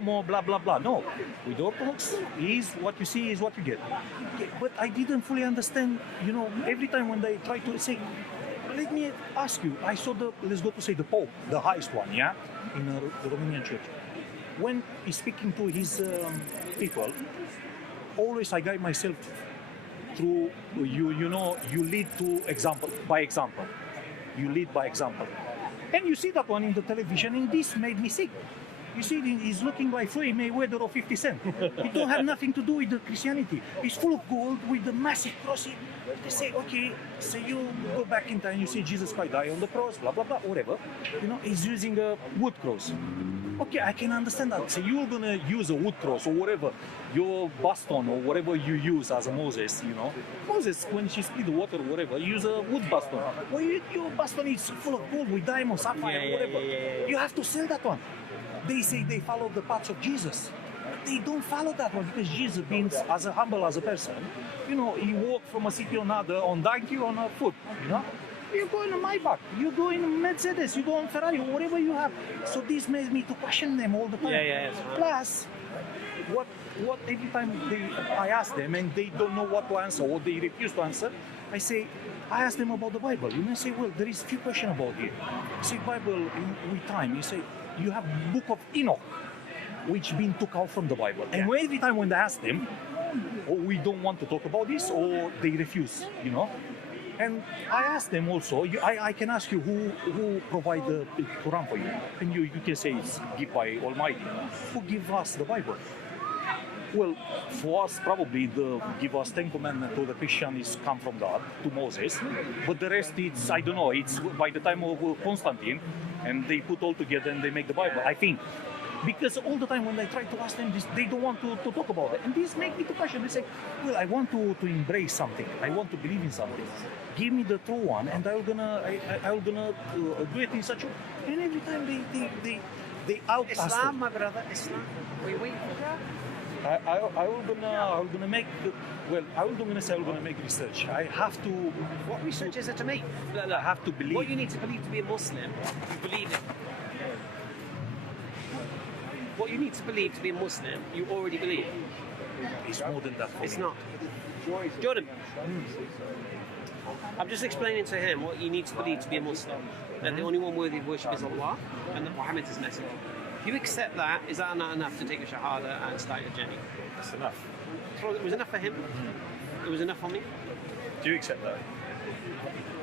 homo, blah, blah, blah. No, with Orthodox, is what you see is what you get. Okay, but I didn't fully understand, every time when they try to say, let me ask you, I saw let's go to say the Pope, the highest one, yeah, in the Romanian church. When he's speaking to his people, always I guide myself through, you lead to example, by example. You lead by example. And you see that one in the television, and this made me sick. You see, he's looking like Floyd Mayweather or 50 Cent. It don't have nothing to do with the Christianity. It's full of gold with the massive cross. They say, okay, so you go back in time, you see Jesus Christ die on the cross, blah, blah, blah, whatever. He's using a wood cross. Okay, I can understand that. So you're going to use a wood cross or whatever, your baston or whatever you use as a Moses, Moses, when she split the water or whatever, use a wood baston. Well, your baston is full of gold with diamonds, sapphire, whatever. You have to sell that one. They say they follow the paths of Jesus. They don't follow that one because Jesus, being as humble as a person, he walked from a city to another on donkey or on foot, You go in a Maybach, you go in a Mercedes, you go on Ferrari, whatever you have. So this makes me to question them all the time. Right. Plus, what every time I ask them and they don't know what to answer or they refuse to answer, I ask them about the Bible. I say, well, there is few questions about it. You say Bible with time. You say you have Book of Enoch, which been took out from the Bible. And every time when I ask them, we don't want to talk about this, or they refuse, And I ask them also, I can ask you who provide the Quran for you. And you can say it's given by Almighty. Who give us the Bible? Well, for us, probably give us 10 Commandments to the Christians come from God, to Moses. But the rest, I don't know, it's by the time of Constantine, and they put all together and they make the Bible, I think. Because all the time when I try to ask them this, they don't want to talk about it. And this makes me to question. They say, well, I want to embrace something. I want to believe in something. Give me the true one, and I'm gonna do it in such a way. And every time they out Islam, my brother, Islam. We wait for that. I will gonna make research. I have to. What research is it to make? I have to believe. What you need to believe to be a Muslim, you believe it. What you need to believe to be a Muslim, you already believe. It's more than that. It's not. Jordan, I'm just explaining to him what you need to believe to be a Muslim. That the only one worthy of worship is Allah, and that Muhammad is Messenger. If you accept that, is that not enough to take a Shahada and start your journey? That's enough. So it was enough for him. It was enough for me. Do you accept that?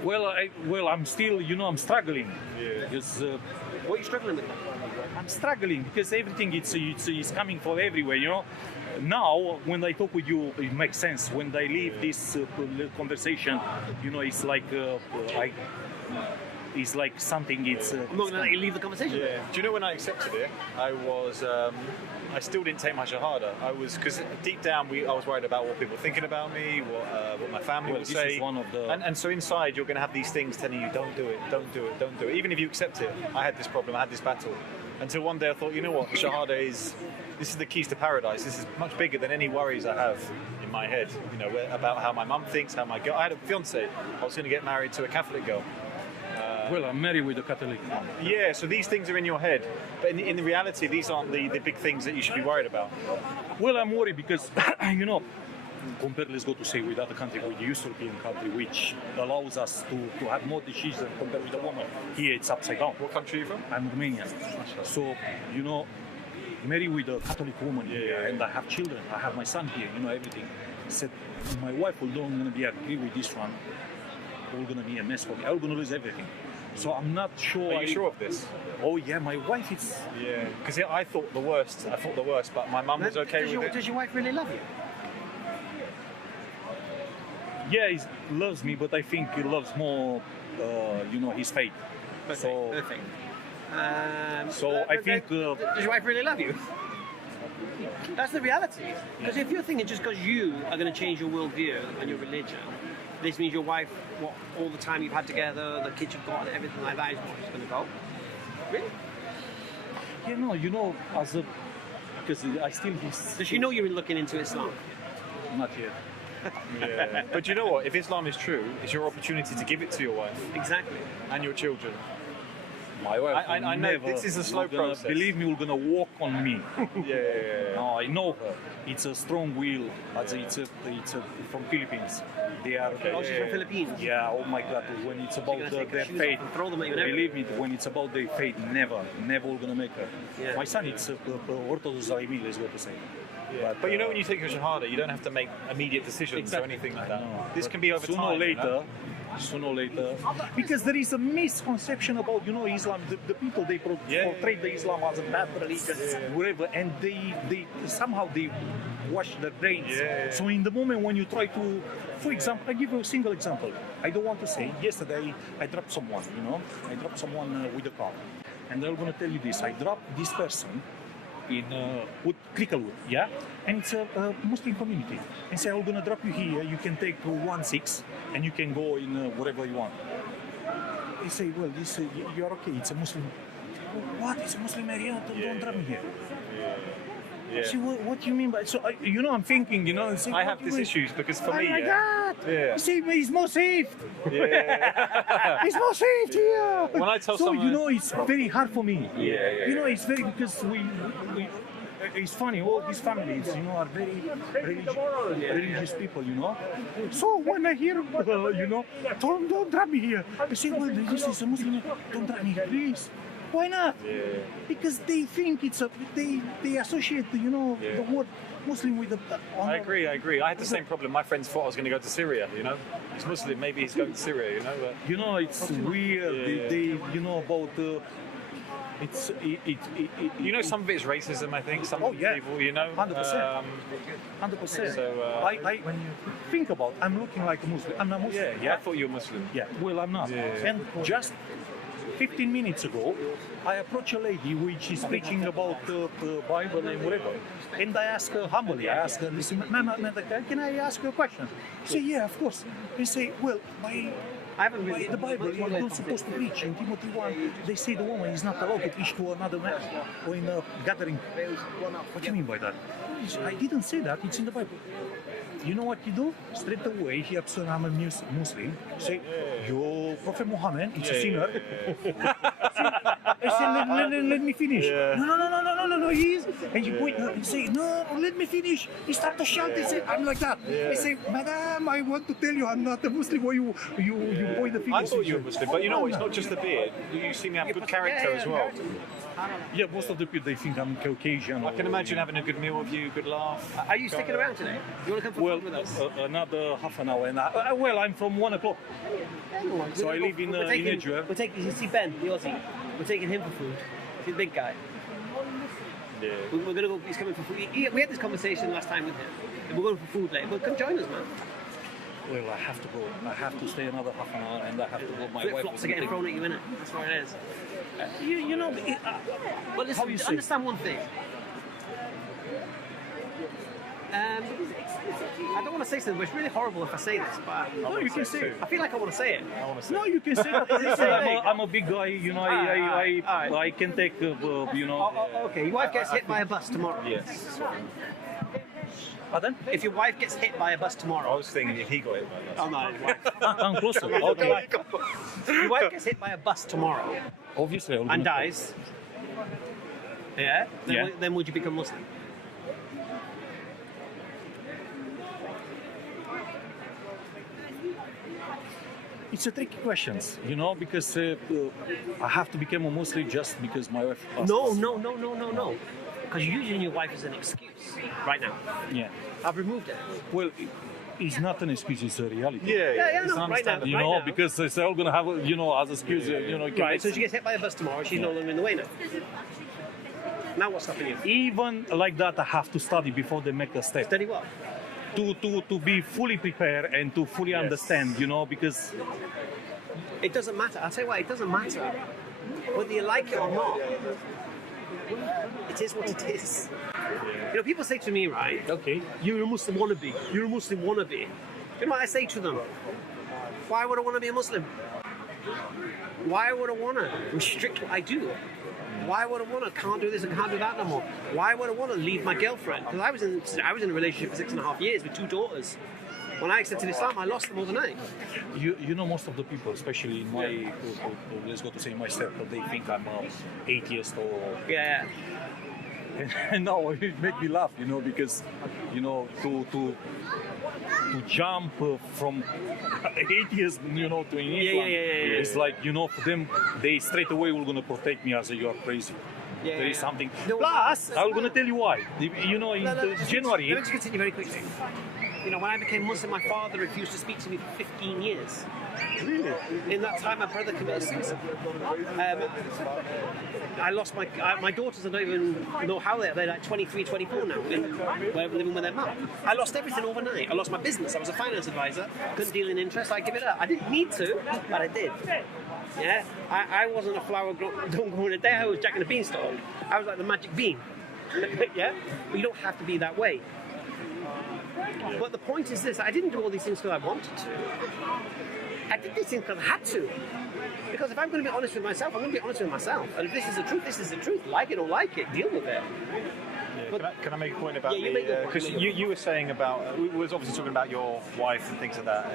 Well, I'm still, I'm struggling. Yeah. Because, what are you struggling with? I'm struggling because everything it's coming from everywhere. Now, when I talk with you, it makes sense. When I leave this conversation, it's like it's like something. I'm not going to let you leave the conversation. Yeah. Do you know when I accepted it? I still didn't take my Shahada. Because deep down, I was worried about what people were thinking about me, what my family would say. Is one of the... and so inside, you're going to have these things telling you, don't do it, don't do it, don't do it. Even if you accept it, I had this problem, I had this battle. Until one day I thought, you know what, Shahada this is the keys to paradise. This is much bigger than any worries I have in my head. About how my mum thinks, how my girl. I had a fiance. I was going to get married to a Catholic girl. Well, I'm married with a Catholic mom. Yeah, so these things are in your head, but in the reality, these aren't the big things that you should be worried about. Well, I'm worried because, compared, let's go to say, with other country, with the European country, which allows us to have more decisions compared with a woman. Here, it's upside down. What country are you from? I'm Romanian. So, married with a Catholic woman here, and I have children. I have my son here, everything. I said, my wife will don't gonna be agree with this one. All gonna be a mess for me. I'm gonna lose everything. So I'm not sure. Are you sure of this? Oh yeah, my wife is. Yeah, because I thought the worst. But my mum was okay with it. Does your wife really love you? Yeah, he loves me, but I think he loves more, his faith. Perfect. So, Perfect. I think. Does your wife really love you? That's the reality. Because if you're thinking just because you are going to change your worldview and your religion, this means your wife, all the time you've had together, the kids you've got, and everything like that is what she's going to go. Really? Yeah, because I still. Does she know you're looking into Islam? Not yet. Yeah. But you know what? If Islam is true, it's your opportunity to give it to your wife. Exactly. And your children. My wife I will know never, this is a slow will gonna- process. Believe me, will gonna walk on me. Yeah. No, I know her. It's a strong will. It's a from Philippines. They are. Oh, she's from Philippines. Yeah. Oh my God. When it's about gonna take her their shoes faith, off and throw them at you and believe me, when it's about their faith, never will gonna make her. Yeah. My son, it's Orthodox Zaimi, let's go to say. Yeah. But you know, when you take your Shahada, you don't have to make immediate decisions Exactly. or anything like that. No. This can be over Sooner time. or you later. know? Sooner or later, because there is a misconception about Islam. The people they portray the Islam as a bad religion, whatever, and they somehow they wash their brains. Yeah. So in the moment when you try to, for example, I give you a single example. I don't want to say. Yesterday I dropped someone. I dropped someone with a car, and they're gonna tell you this. I dropped this person in Cricklewood, yeah, and it's a Muslim community. And say, I'm gonna drop you here. You can take 1-6, and you can go in wherever you want. They say, well, this you're okay. It's a Muslim. What? It's a Muslim area. Don't drop me here. Yeah. See, what do you mean by so? I'm thinking, say, I what have do you these mean? issues because for Oh me, my God! Yeah. You see, he's more safe. Yeah. He's more safe here. When I tell so someone- it's very hard for me. Yeah. It's very because we it's funny. All these families, are very religious people. So when I hear, don't drop me here. I say, well, this is a Muslim. Don't drop me here, please. Why not? Yeah. Because they think they associate the word Muslim with the. I agree. I had the same problem. My friends thought I was going to go to Syria. He's Muslim. Maybe he's going to Syria. But It's weird. Yeah. They about. It's some of it is racism. I think some Oh, yeah. people, 100%. 100%. So, I when you think about, I'm looking like a Muslim. I'm not Muslim. I thought you were Muslim. Yeah. Well, I'm not. Yeah. And just 15 minutes ago, I approached a lady which is preaching about the Bible and whatever. And I asked her humbly, listen, ma'am, can I ask you a question? She said, yeah, of course. They say, well, I haven't really. the Bible, you're not supposed to preach. In Timothy 1, they say the woman is not allowed to preach to another man or in a gathering. What do you mean by that? I didn't say that. It's in the Bible. You know what you do? Straight away, he said, I'm a Muslim. Say, yo, Prophet Muhammad, it's a sinner. I said, let me finish. Yeah. No, he is. And you point and say, no, let me finish. He start to shout and say, I'm like that. I say, madam, I want to tell you I'm not a Muslim. Or you point the finger. I thought you were Muslim, but you know what? It's not just the beard. You seem to have good character as well. Yeah, most of the people, they think I'm Caucasian. I can imagine having a good meal with you, good laugh. Are you sticking around today? You want to come for Well, food with us? another half an hour. And I'm from 1 o'clock. So I live in Edgware. We're taking, you see Ben, the Aussie. We're taking him for food. He's a big guy. Yeah. We're going to go, he's coming for food. We had this conversation last time with him. And we're going for food later. But come join us, man. Well, I have to go. I have to stay another half an hour, and I have to go. My wife Flip-flops are getting thrown at you, innit? That's what it is. Well, listen, How you say? understand one thing. I don't want to say something, but it's really horrible if I say this, but No, you can say it. I feel like I want to say it. I want to say. No, you can say that. Listen, I'm a big guy. Alright. I can take. Okay, your wife gets hit by a bus tomorrow. Yes. Pardon? If your wife gets hit by a bus I tomorrow. was thinking if he got it. Oh no, your wife. I'm closer. Okay. Your wife gets hit by a bus tomorrow Obviously, and dies. Yeah? Yeah. Then would you become Muslim? It's a tricky question, because I have to become a Muslim just because my wife. passed. No. Because you're using your wife as an excuse right now. Yeah. I've removed it. Well, it's not an excuse. It's a reality. Yeah, It's no, right now. understandable. You know, because they're all gonna have, as excuse. Right, so she gets hit by a bus tomorrow, she's no longer in the way now. Now what's happening? Even like that, I have to study before they make a step. Study what? To be fully prepared and to fully understand, because It doesn't matter. I'll tell you what, it doesn't matter. Whether you like it or not, it is what it is. People say to me, right, okay, you're a Muslim wannabe. You're a Muslim wannabe. You know what I say to them? Why would I want to be a Muslim? Why would I want to restrict what I do? Why would I want to can't do this and can't do that no more? Why would I want to leave my girlfriend? Because I was in a relationship for 6.5 years with 2 daughters. When I accepted Islam, I lost them overnight. You know, most of the people, especially in my, let's go to say my circle, they think I'm 8 years old. Yeah. And now it makes me laugh, because, to jump from 8 years, to Islam, it's like, for them, they straight away will gonna protect me as you're crazy. Yeah, There is something. No, Plus, no, I'm gonna tell you why. In January. Let me just continue very quickly. When I became Muslim, my father refused to speak to me for 15 years. Really? In that time, my brother committed suicide. I lost my daughters. I don't even know how they're like 23, 24 now, living with their mum. I lost everything overnight. I lost my business. I was a finance advisor. Couldn't deal in interest. I give it up. I didn't need to, but I did. Yeah, I wasn't a flower don't grow in a day. I was Jack and the Beanstalk. I was like the magic bean. Yeah, but you don't have to be that way. But the point is this: I didn't do all these things because I wanted to. I did these things because I had to. Because if I'm going to be honest with myself, I'm going to be honest with myself. And if this is the truth, this is the truth. Like it or like it, deal with it. Can I make a point about because you were saying about we was obviously talking about your wife and things like that,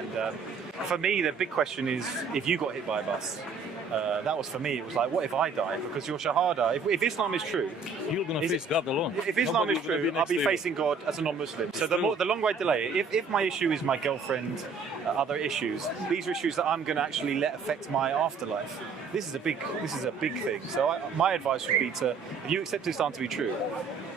and for me the big question is if you got hit by a bus. That was for me. It was like, what if I die? Because your shahada, if Islam is true, you're going to face God alone. If Islam is true, I'll be facing God as a non-Muslim. So the longer I delay it, if my issue is my girlfriend, other issues, these are issues that I'm going to actually let affect my afterlife. This is a big thing. So my advice would be to, if you accept Islam to be true,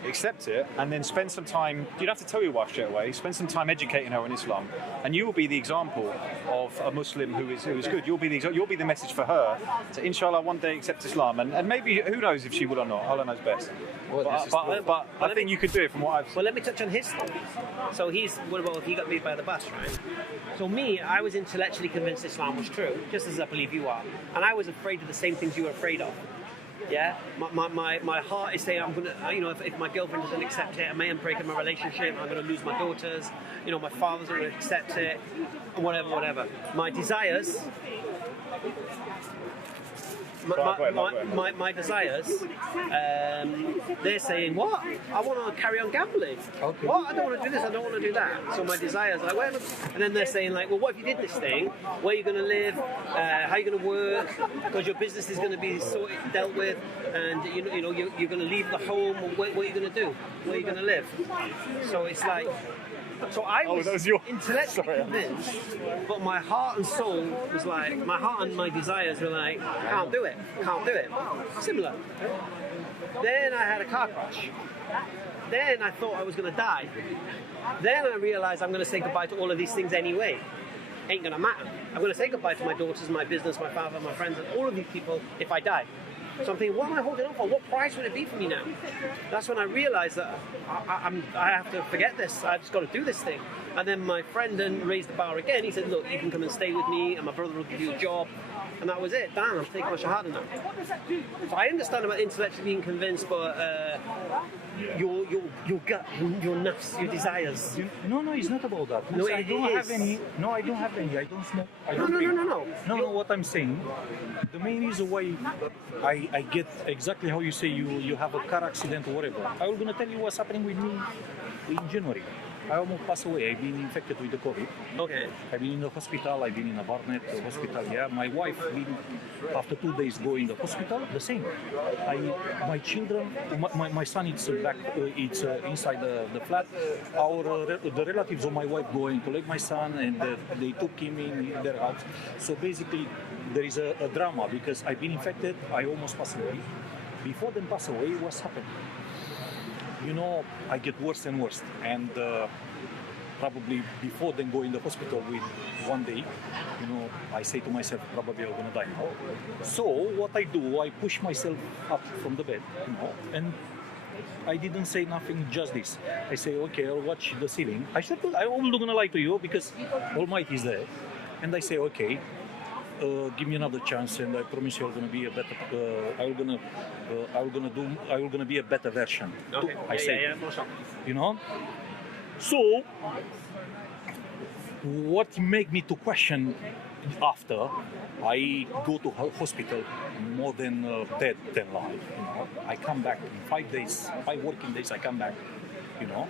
accept it and then spend some time. You don't have to tell your wife straight away. Spend some time educating her on Islam, and you will be the example of a Muslim who is good. You'll be the message for her to, inshallah, one day accept Islam, and maybe who knows if she will or not. Allah knows best. But I think you could do it from what I've seen. Well, let me touch on his story. So what about if he got beat by the bus, right? So me, I was intellectually convinced Islam was true, just as I believe you are, and I was afraid of the same things you were afraid of. Yeah, my heart is saying I'm gonna, if my girlfriend doesn't accept it, I may break up my relationship. I'm gonna lose my daughters. My father's not gonna accept it, and whatever. My desires. My desires, they're saying, what? I want to carry on gambling. Okay. What? I don't want to do this, I don't want to do that. So my desires are like, whatever. And then they're saying, like, well, what if you did this thing? Where are you going to live? How are you going to work? Because your business is going to be dealt with, and you're going to leave the home. What are you going to do? Where are you going to live? So it's like, so I was intellectually convinced, but my heart and soul was like, my heart and my desires were like, can't do it. Similar. Then I had a car crash. Then I thought I was going to die. Then I realized I'm going to say goodbye to all of these things anyway. Ain't going to matter. I'm going to say goodbye to my daughters, my business, my father, my friends, and all of these people if I die. So I'm thinking, what am I holding on for? What price would it be for me now? That's when I realised that I have to forget this. I just got to do this thing. And then my friend then raised the bar again. He said, look, you can come and stay with me, and my brother will give you a job. And that was it. Damn, I'm taking my shahada now. So I understand about intellectually being convinced, but your gut, your nafs, your desires. No, it's not about that. No, I don't have any. No, I don't have any. I don't smoke. No. What I'm saying, the main reason why I get exactly how you say you have a car accident or whatever. I was gonna tell you what's happening with me in January. I almost passed away. I've been infected with the COVID. Okay. I've been in the hospital. I've been in a Barnet hospital. Yeah, my wife after 2 days go in the hospital. The same. My children, my son is back. It's inside the flat. The relatives of my wife go and collect my son, and they took him in their house. So basically, there is a drama because I've been infected. I almost passed away. Before them pass away, what's happened? I get worse and worse, and probably before then go in the hospital with one day, I say to myself, probably I'm gonna die now. So what I do, I push myself up from the bed, and I didn't say nothing, just this. I say, okay, I'll watch the ceiling. I'm not gonna lie to you because Almighty is there, and I say, okay. Give me another chance, and I promise you, I'm gonna be a better. I'm gonna be a better version. Okay. I say, So, what made me to question after I go to hospital more than dead than alive. I come back in 5 days, 5 working days. I come back. you know.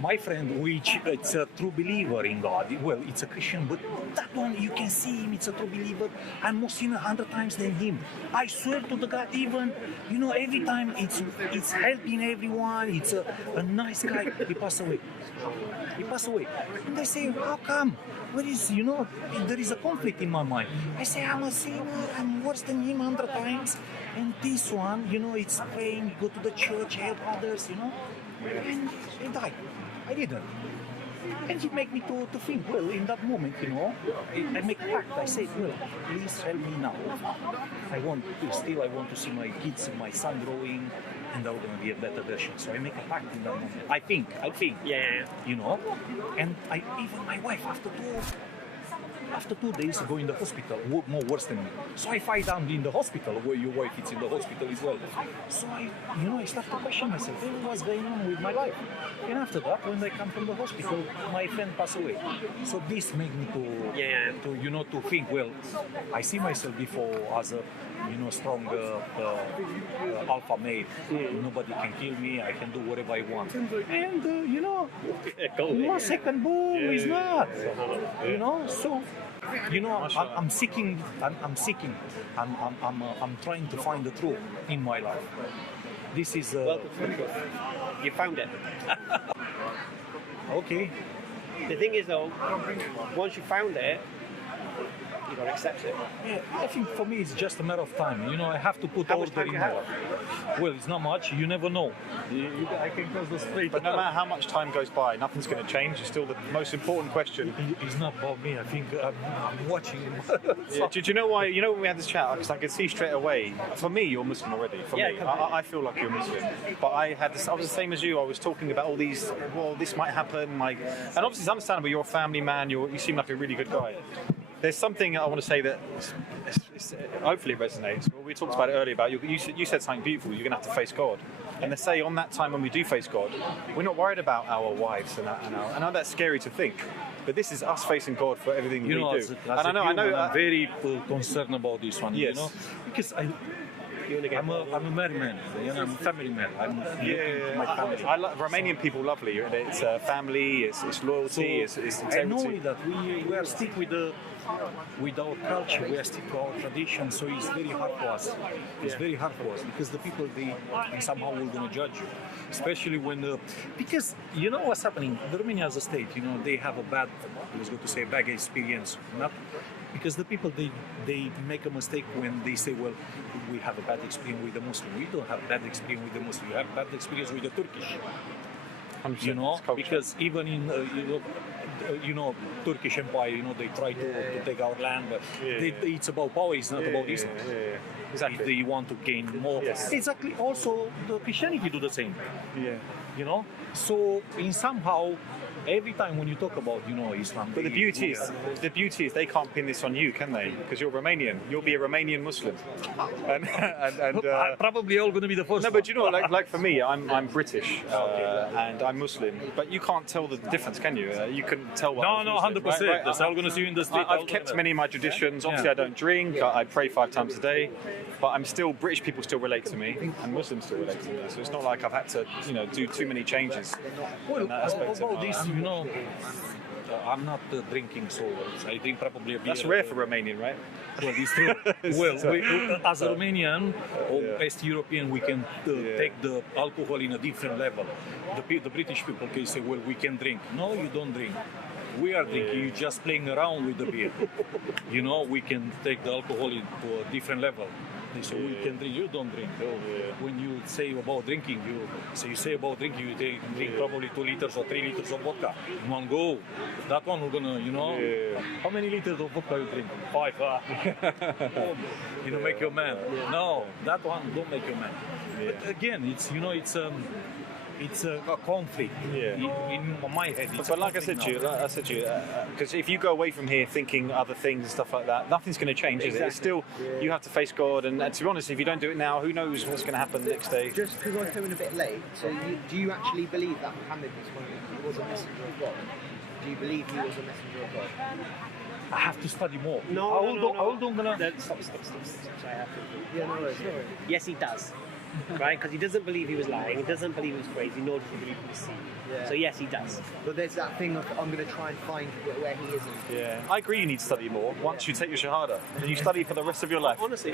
My friend, which it's a true believer in God, well, it's a Christian, but that one, you can see him, it's a true believer. I'm more sinner 100 times than him. I swear to the God, even, you know, every time it's helping everyone, it's a nice guy. He passed away. He passed away. And I say, how come? Where is, you know, there is a conflict in my mind. I say, I'm a sinner, I'm worse than him 100 times. And this one, you know, it's praying, go to the church, help others, you know. And he died. I didn't. And it made me to think, well, in that moment, you know, I make a pact. I say, well, please help me now. I want to see my kids and my son growing, and they're going to be a better version. So I make a pact in that moment. I think. Yeah. You know, and even my wife, after 2 days ago in the hospital, more worse than me. So I find out in the hospital, where your wife is in the hospital as well. So I start to question myself, hey, what's going on with my life? And after that, when I come from the hospital, my friend passed away. So this made me to think, well, I see myself before as a, you know, strong alpha male. Nobody can kill me. I can do whatever I want. And you know, my second boom is not. You know, so. You know, I'm seeking. I'm trying to find the truth in my life. This is. You found it. Okay. The thing is, though, once you found it, you gotta accept it. Yeah, I think for me it's just a matter of time. You know, I have to put How much order time in do you my have? life. Well, it's not much. You never know. I can cross the street. But no matter how much time goes by, nothing's going to change. It's still the most important question. It's not about me. I think I'm watching. Yeah, do you know why? You know when we had this chat, because I could see straight away. For me, you're Muslim already. For me, I feel like you're Muslim. But I was the same as you. I was talking about all these. Well, this might happen. Like, and obviously it's understandable. You're a family man. You seem like a really good guy. There's something I want to say that hopefully it resonates. Well, we talked about it earlier about you said something beautiful. You're going to have to face God. And they say on that time when we do face God, we're not worried about our wives I know that's scary to think, but this is us facing God for everything we do. And I know. I'm very concerned about this one. Yes. You know, because I'm a married man. You know, I'm a family man. I'm looking to my family. I love Romanian people. Lovely. It's family. It's loyalty. It's integrity. I know that we are stick with our culture, we are stick to our tradition, so it's very hard for us. It's very hard for us because the people they somehow will gonna judge you, especially when because you know what's happening. The Romania as a state, you know, they have a bad experience, not because the people they make a mistake when they say, well, we have a bad experience with the Muslim. We don't have bad experience with the Muslim. We have bad experience with the Turkish. You know, because even in Turkish Empire, you know, they try to take our land, but it's about power. It's not about Islam. Exactly. They want to gain more. Yes. Exactly. Also, the Christianity do the same. Yeah. You know, so in somehow. Every time when you talk about, you know, Islam, But the beauty is they can't pin this on you, can they? Because you're Romanian. You'll be a Romanian Muslim, and probably all going to be the first. No, but you know, like for me, I'm British and I'm Muslim, but you can't tell the difference, can you? You couldn't tell what. No, 100%. That's all going to see you in the street. I've kept many of my traditions. Obviously, I don't drink. I pray 5 times a day, but I'm still British. People still relate to me, and Muslims still relate to me. So it's not like I've had to, you know, do too many changes. Well, in that aspect about this, you know, I'm not drinking, so I drink probably a beer. That's rare for Romanian, right? Well, it's true. Well, as a Romanian or West European, we can take the alcohol in a different level. The British people can say, well, we can drink. No, you don't drink. We are drinking. You're just playing around with the beer. You know, we can take the alcohol into a different level. So we can drink. You don't drink. When you say about drinking, you say about drinking, you drink probably 2 liters or 3 liters of vodka in one go. That one we're gonna, you know. How many liters of vodka you drink? 5. You know, make you a man. No, that one don't make you a man. But again, it's, you know, it's a conflict in my head. But like I said to you, because if you go away from here thinking other things and stuff like that, nothing's going to change, is it? It's still, you have to face God, and to be honest, if you don't do it now, who knows what's going to happen the next day. Just because I came in a bit late, so do you actually believe that Muhammad was a messenger of God? Do you believe he was a messenger of God? I have to study more. No. Stop. Yeah, no worries. Yes, he does. right? Because he doesn't believe he was lying, he doesn't believe he was crazy, nor does he believe he was deceived. Yeah. So yes, he does. But there's that thing of I'm going to try and find where he isn't. Yeah, I agree. You need to study more. Once you take your shahada, and you study for the rest of your life. Honestly,